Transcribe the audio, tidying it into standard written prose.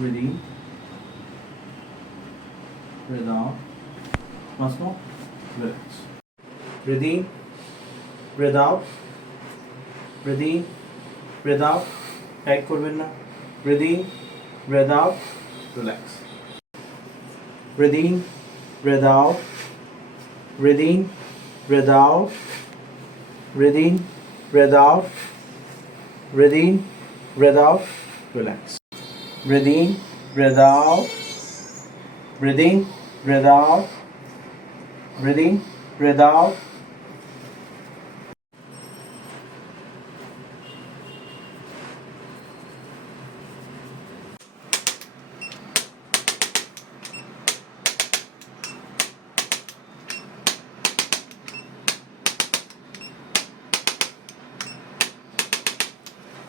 breathe in, breathe out. Once more, relax. Breathe in, breathe out, breathe in, breathe out. Tight করবেন না. Breathe in, breathe out, relax. Breathe in, breathe out, breathe in, breathe out, breathe in, breathe out, breathe in, breathe out, relax. Breathe in, breathe out, breathe in, breathe out, breathe in, breathe out.